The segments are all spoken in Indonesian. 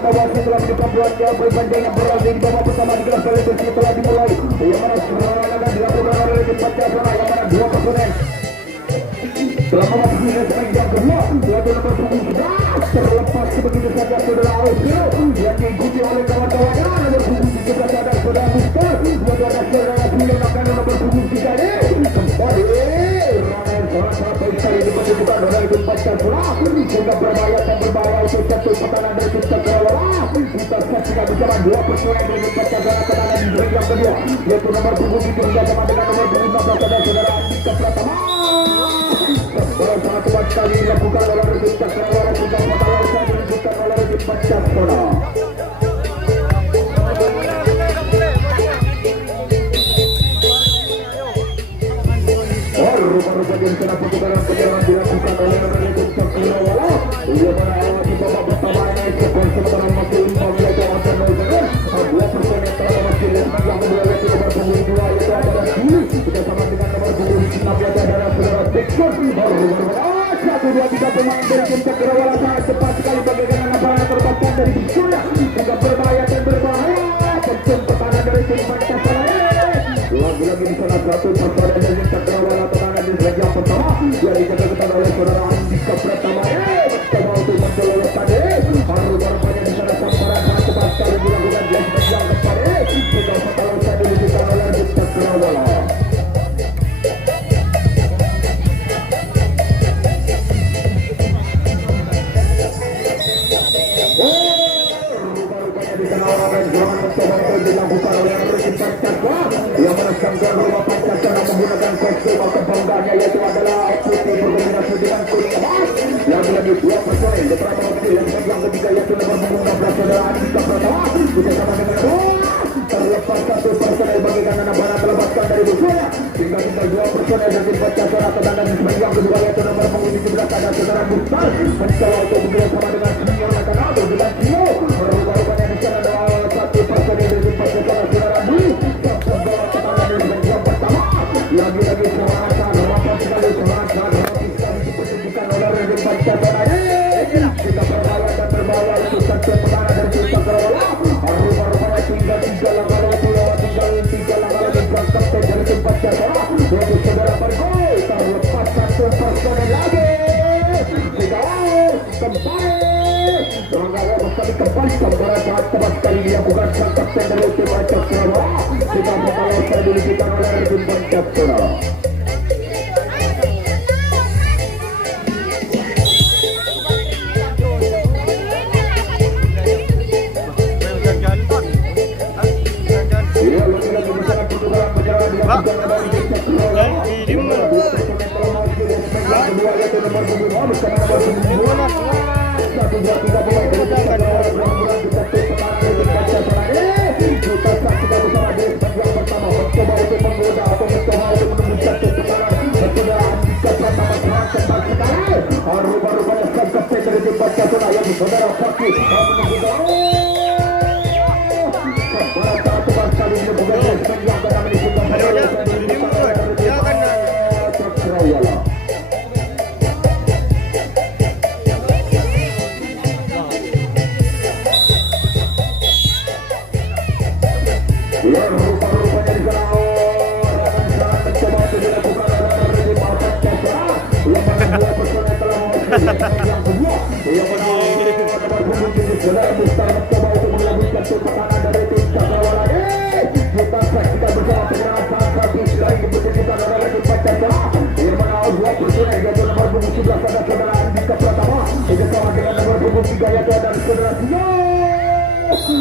Setelah diperbuat yang berbanding yang berada di bawah pertama di kelas selebriti telah dimulai. Yang mana serangan akan dilakukan oleh tim Pancasila yang mana dua personel telah memasuki segmen yang kedua. Yaitu nomor punggung 11 terlepas begitu saja saudara Ausio yang diikuti oleh kawan-kawannya nomor punggung 13 ada saudara Mustafa, dua ada saudara Julio akan nomor punggung 3 kembali sangat baik sekali diperlukan oleh tim Pancasila sehingga berbahaya dan berbahaya untuk satu pertahanan dari tim Cakrawala. Kita saksikan bersama dua personel dari tim Pancasila pertahanan di ring yang kedua yaitu nomor punggung 3 sama dengan nomor punggung 16 ada saudara Andika Pratama. Sangat kuat sekali dilakukan oleh tim Cakrawala juga pertahanan yang dilakukan oleh tim Pancasila. Rupa-rupa yang telah pertukaran perjalanan dilakukan oleh tim Cakrawala. Ia mana di babak pertama ini sementara masih 5 wilayah kawasan Melbourne. Dua personel yang telah memasuki leg yang kedua yaitu nomor punggung 2 yaitu adalah Sulu bersama dengan nomor punggung 6 yaitu adalah saudara Dexter. Satu dua tiga pemain dari tim Cakrawala sangat cepat sekali bagaikan anak terbakar dari Surya juga berbahaya dan berbahaya. Tentu pertahanan dari tim Pancasila. Lagi-lagi di salah satu personel dari tim Cakrawala pertahanan di leg yang pertama yang dijaga oleh saudara Andika Pratama. Coba untuk mencolokkan baru-barunya di sana sambaran sangat cepat sekali dilakukan di leg yang keempat. Sudah pertahanan dilakukan oleh tim Cakrawala. Dilakukan oleh tim Pancasila yang menekankan rumah Pancasila menggunakan kostum kebanggaannya yaitu adalah putih berkombinasi dengan kuning emas. Lagi-lagi dua personel beberapa waktu yang ketiga yaitu nomor 16 saudara Andika Pratama bersama dengan terlepas satu personel bagaikan anak panah terlepaskan dari musuhnya sehingga tinggal dua personel dari Pancasila tentang yang kedua yaitu nomor 17 ada saudara Mustafa mencoba untuk bekerjasama dengan senior Nakanato dengan Tio. Rupanya di sana ada satu personel dari Pancasila saudara Budi sampai bawa ketangga dari yang pertama. Lagi-lagi semangat rapat sekali semangat rapat sekali dipertunjukkan oleh tim Pancasila kita berbahaya dan berbahaya untuk satu pertahanan dari tim Cakrawala. Rupanya tinggal 3 langkah lagi berangkat dari tim Pancasila yaitu saudara Pergol terlepas satu personel lagi kembali sambaran sangat cepat sekali dia bukan sang kapten dari tim Cakrawala. Kita mengalahkan dilakukan oleh tim Pancasila. Rupanya sang kapten dari tim Pancasila yaitu saudara Fakir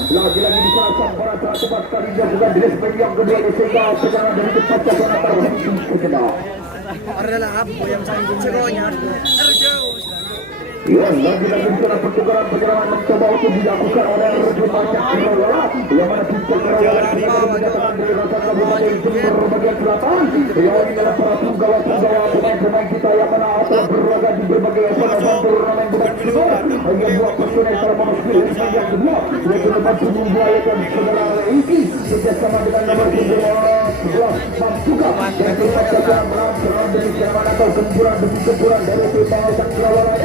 lagi-lagi di sana sambaran sangat cepat sekali dilakukan di segmen yang kedua sehingga sekarang dari tim Pancasila terhenti sejenak. Ya, lagi-lagi di sana pertukaran perjalanan mencoba untuk dilakukan oleh tim Pancasila yang mana tim Cakrawala menyatakan dari rasa kabupaten Jember bagian selatan. Yang ini adalah para punggawa pemain-pemain kita yang mana telah berlaga di berbagai event turnamen bukan Jember. Hanya dua personel telah memasuki segmen yang kedua yaitu nomor punggung 2 yaitu saudara Iki bersama dengan nomor punggung 11 Mamsuka dan tim Pancasila melawan dari siapa atau gempuran demi gempuran dari tim Cakrawala.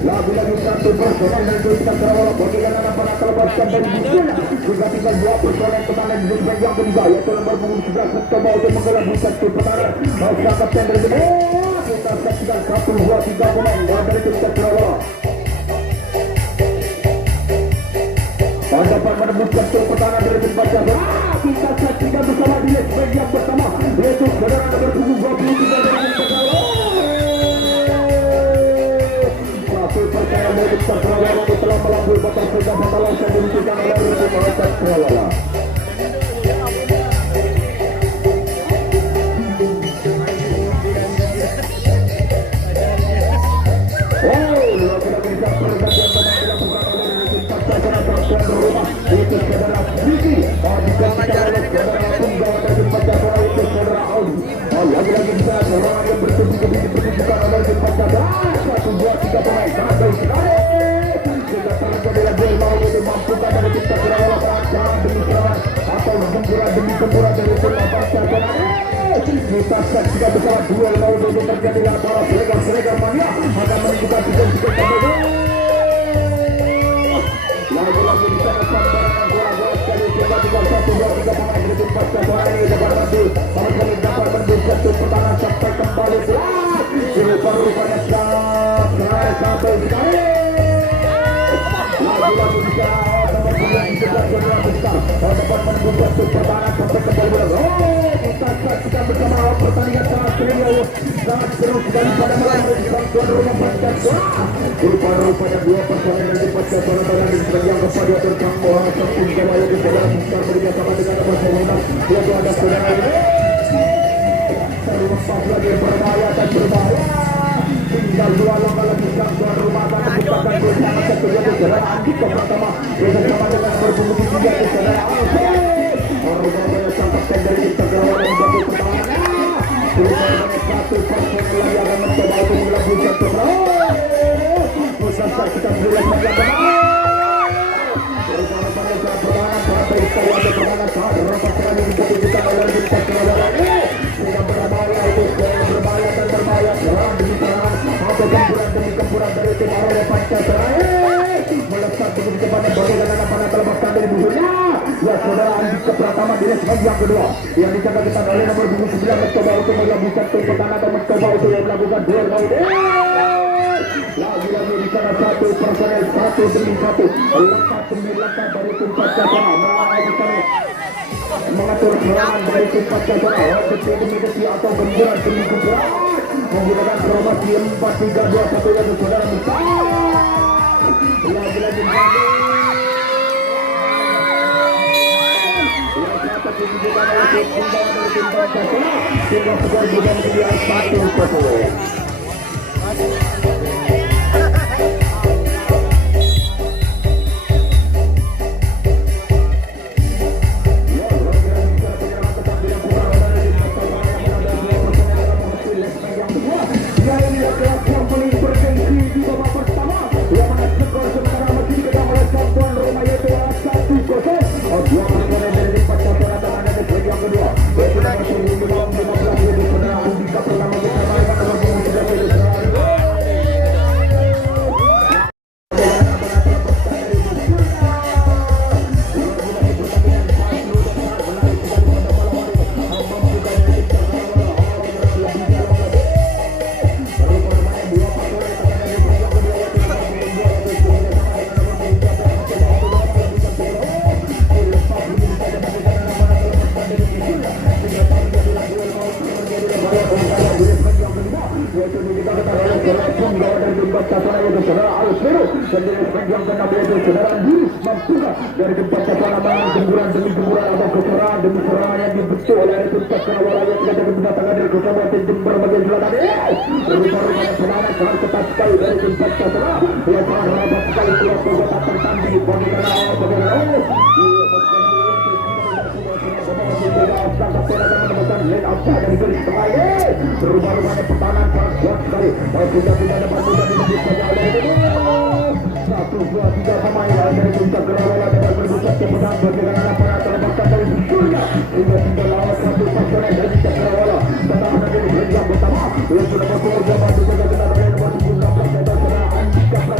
Lagi-lagi satu personel dari Cakrawala bagaimana para terlepaskan dari musuhnya. Juga tinggal dua personel pertahanan di segmen yang kedua, yaitu nomor punggung 11 mencoba untuk mengelabui satu pertahanan. Maka kapten dari kita saksikan 1, 2, 3 pemain dari tim Cakrawala. Dapat menembuskan tim pertahanan dari tim Cakrawala. Kita saksikan bersama di segmen yang pertama, yaitu saudara nomor punggung 23 dari tim Cakrawala. Percaya milik Cakrawala telah melampaui batas final batalan yang diberikan oleh tim Cakrawala. Lagi-lagi satu pergantian pemain dilakukan oleh tim Cakrawala tuan rumah, itu saudara Diki. Digantikan oleh saudara tunggal dari tim Cakrawala, itu saudara Audi. Lagi-lagi bisa seorang yang bertubi-tubi dipertunjukkan oleh tim Cakrawala. 1, 2, 3 pemain sampai sekali. Kita terjadi duel mau itu mampukan dari tim Cakrawala serangan demi serangan atau gemburan demi gemburan dari tim Cakrawala. Kita saksikan bersama duel mau itu terjadi antara Sregar Mania akan menunjukkan tiga pemain. Lagi-lagi di sana sambaran bola-bola sekali kita tinggal 1, 2, 3 pemain dari tim Cakrawala ini dapat bantu. Harus kami dapat bantu satu pertahanan sampai kembali. Rupanya sampai sekali. Lagi-lagi bisa nomor 11 yang besar dapat menunggu satu pertahanan sampai kembali. Kita saksikan bersama pertandingan sangat seru sekali pada malam ini tuan rumah Cakrawala. Rupanya dua personel dari Cakrawala tengah di sepanjang kepada terkang bola satu gawai di saudara besar bekerjasama dengan nomor 9 yaitu ada saudara ini. Terlepas lagi berbahaya dan berbahaya. Tinggal dua lokal lagi sang tuan rumah akan menciptakan bersama satu yaitu saudara Andika Pratama bersama dengan berbunyi 3 yaitu saudara Alfred. Rupanya sang kapten dari Cakrawala membantu pertahanan. Rupanya satu personel lagi akan mencoba untuk mengelabui satu pusat kita mulai saja pertahanan. Rupanya saat pertahanan sampai sekali ada pertahanan saat rapat sekali dibutuhkan oleh tim Cakrawala ini. Sehingga berbahaya itu berbahaya dan berbahaya serang demi serangan atau gempuran dari tim Arema Pancasila melesat begitu kepada bagaimana panah terlepaskan dari musuhnya. Ya saudara Andika Pratama di segmen yang kedua yang dicatatkan oleh nomor 9 mencoba untuk melakukan tim pertahanan atau mencoba untuk melakukan duel mau. Lagi-lagi di sana satu personel satu demi satu langkah demi langkah dari tim Cakrawala mengatur serangan dari tim Cakrawala demi atau gemburan demi gemburan menggunakan formasi 4-3-2-1 yaitu saudara besar. Lagi-lagi ditunjukkan oleh tim Cakrawala sehingga skor juga menjadi 1-1. Dari tempat Cakrawala gemburan demi gemburan atau keserangan demi serangan yang dibentuk oleh tim Cakrawala yang tidak kedatangan dari Kabupaten Jember bagian selatan. Rupanya serangan sangat ketat sekali dari tim Cakrawala yang sangat rapat sekali keluar perbuatan tertanding bagaimana rupanya pertahanan sangat kuat sekali. Sudah tidak dapat mudah dimenjit saja oleh itu. 1, 2, 3 pemain dari tim Cakrawala dapat berbusat kemudian bagaimana para terlepaskan dari musuhnya hingga tinggal lawan satu personel dari Cakrawala. Pertahanan dari yang pertama yang sudah masuk ke zaman juga kita dari nomor 16 yaitu saudara Andika Pratama.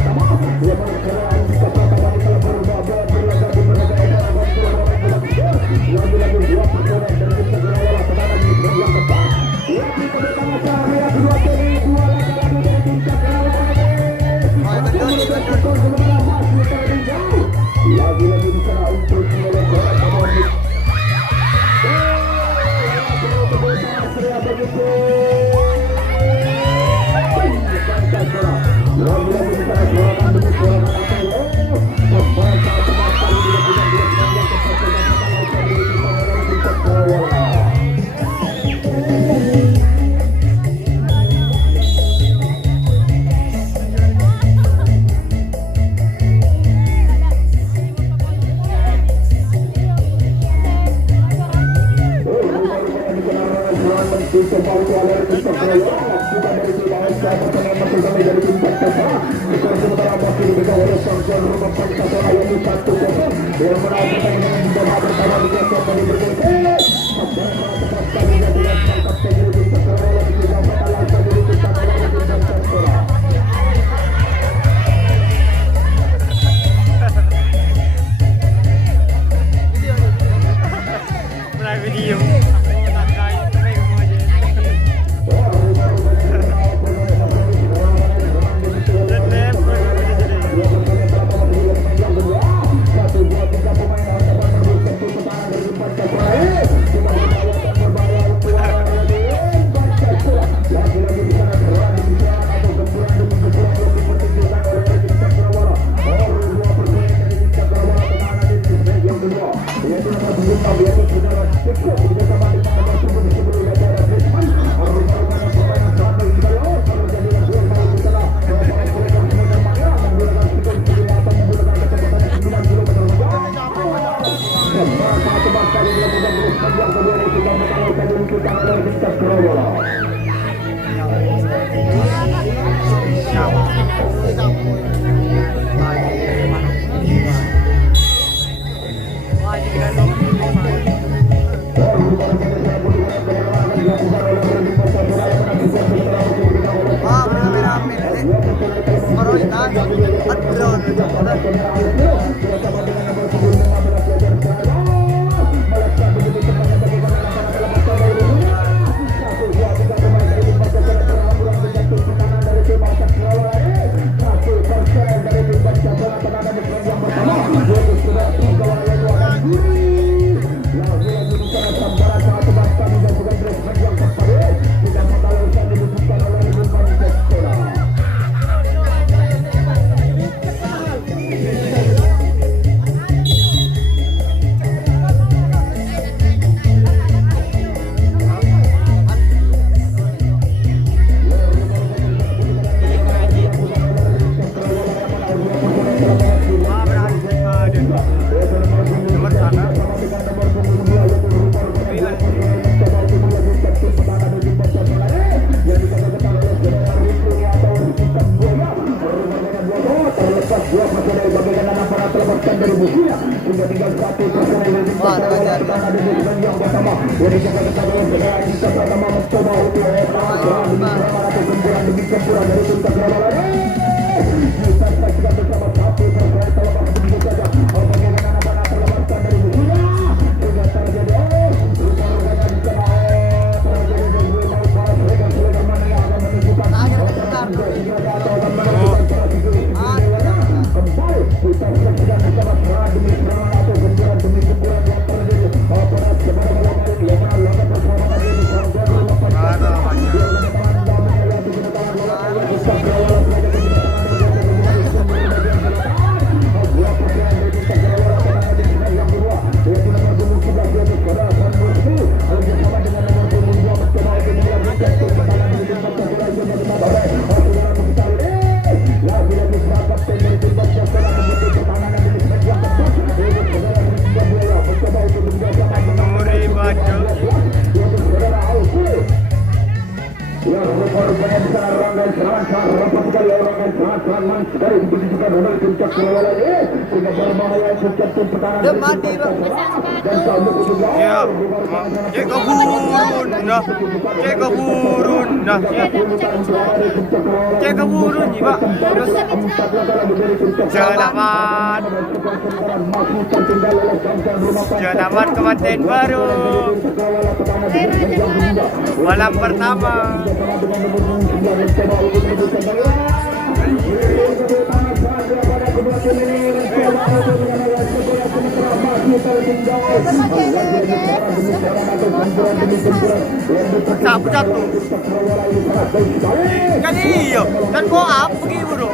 Video aku tangkai mati bang. Ya, cek keburun dah, cek keburun dah, cek keburun nih pak. Terus jelamat, jelamat kemanten baru, malam pertama. Pecat tuh. Kan iya, kan kok apa begini bro?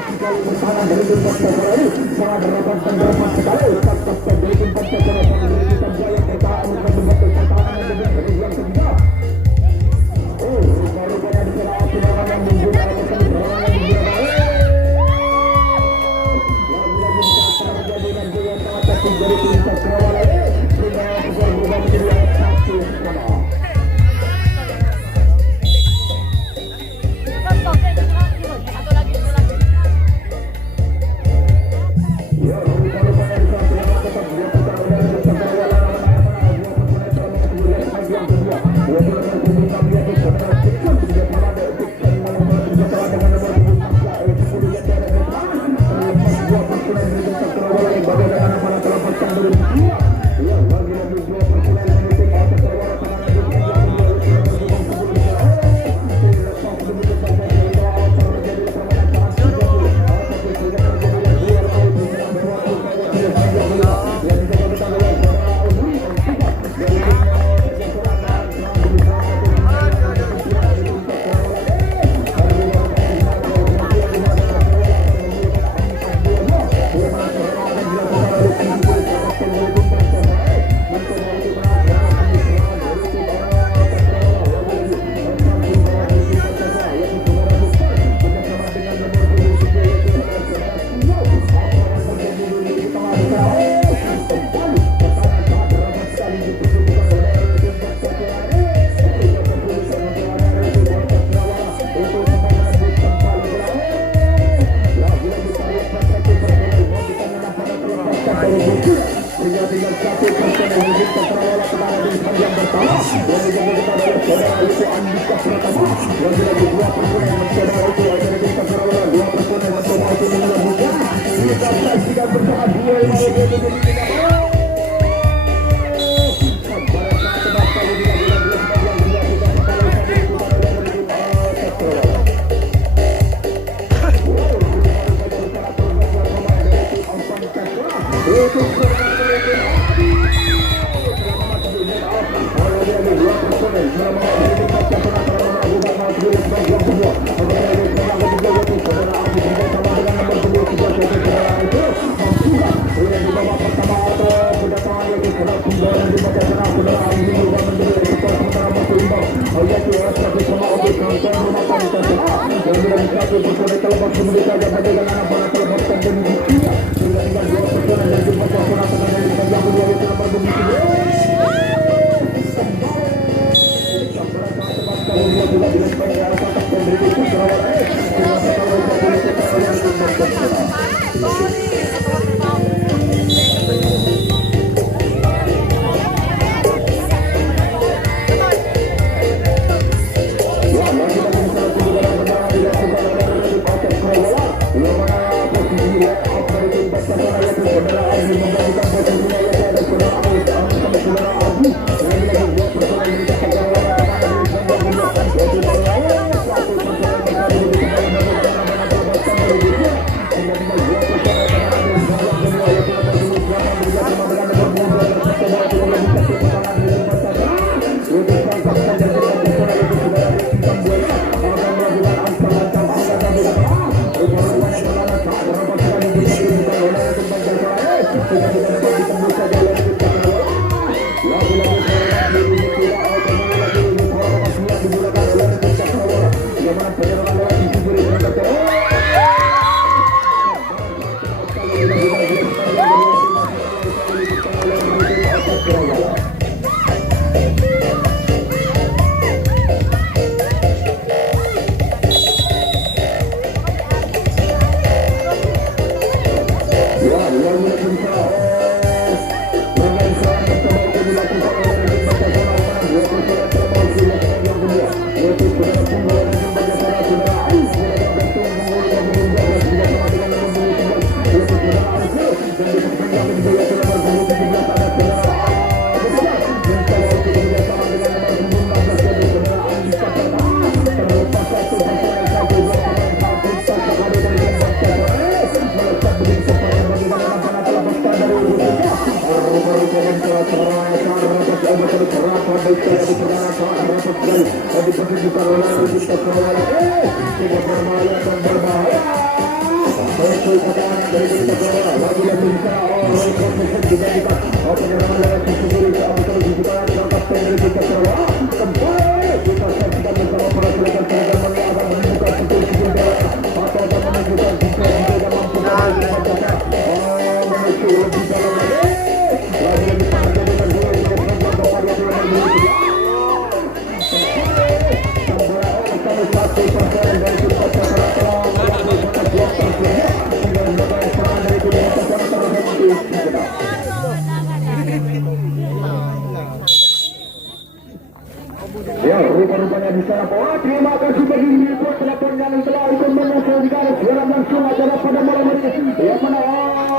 Ya, rupa-rupanya di sana. Terima kasih bagi buat telepon yang telah ikut menyaksikan siaran langsung acara pada malam ini. Yang mana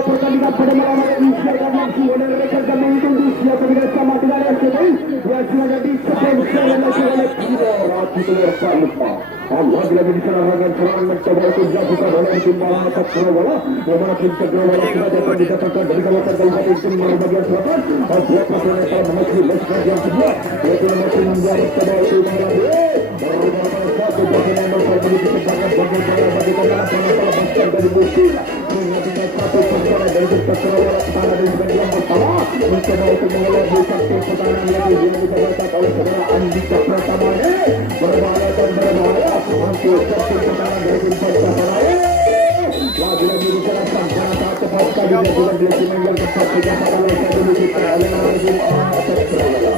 pertandingan pada lama-lama yang disiarkan langsung oleh rekan kami Indonesia bersama dengan RCTI yang sudah disponsor langsung oleh Pino Ratu Telur Palupa. Lagi-lagi diserahkan serangan mencoba untuk dilakukan oleh tim Batak Perawala yang mana tim Tegrawala sudah dapat dikatakan dari kawasan Kabupaten Jember bagian selatan. Dua pasangan telah memasuki leg yang kedua yaitu masih menjadi coba itu menjadi merupakan satu pasangan yang berbagi kesempatan bagi para bagi kendaraan penonton basket dari musim menghentikan satu pasangan dari tim Tegrawala kepada di bagian pertama mencoba untuk mengelabui tim pertahanan yang dijalankan oleh saudara Andika Pratama berbahaya dan berbahaya untuk tim pertahanan dari tim Pertahanan. Lagi-lagi diserahkan karena saat tepat tadi dia juga dilakukan yang tepat tidak salah saya dulu kita oleh tim Tegrawala.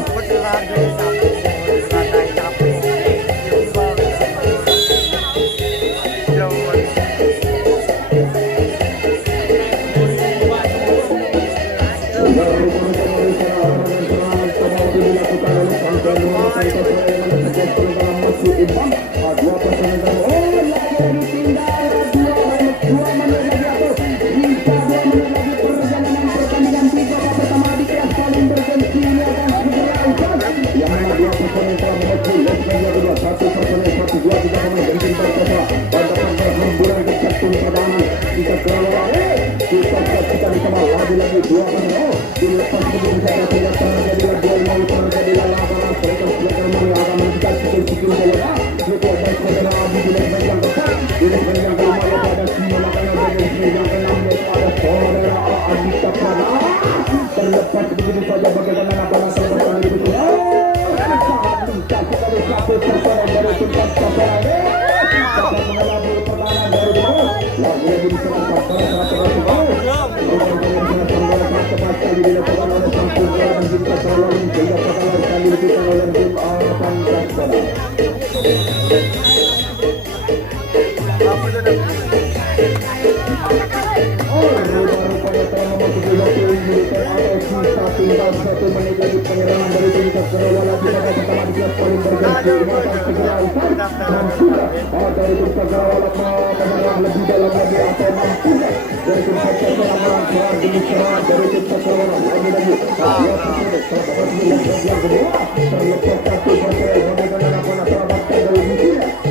Terlepas begitu saja bagaimana akan tinggal 1 menit lagi penyerangan dari tim Tegrawala di babak pertama di kelas paling bergensi akan segera usai dan sudah dari tim Tegrawala menyerang lebih dalam lagi atau mampu dari tim Tegrawala serang demi serang dari tim Tegrawala lagi-lagi yang kedua terlepas satu persen bagaimana sahabat dari Indonesia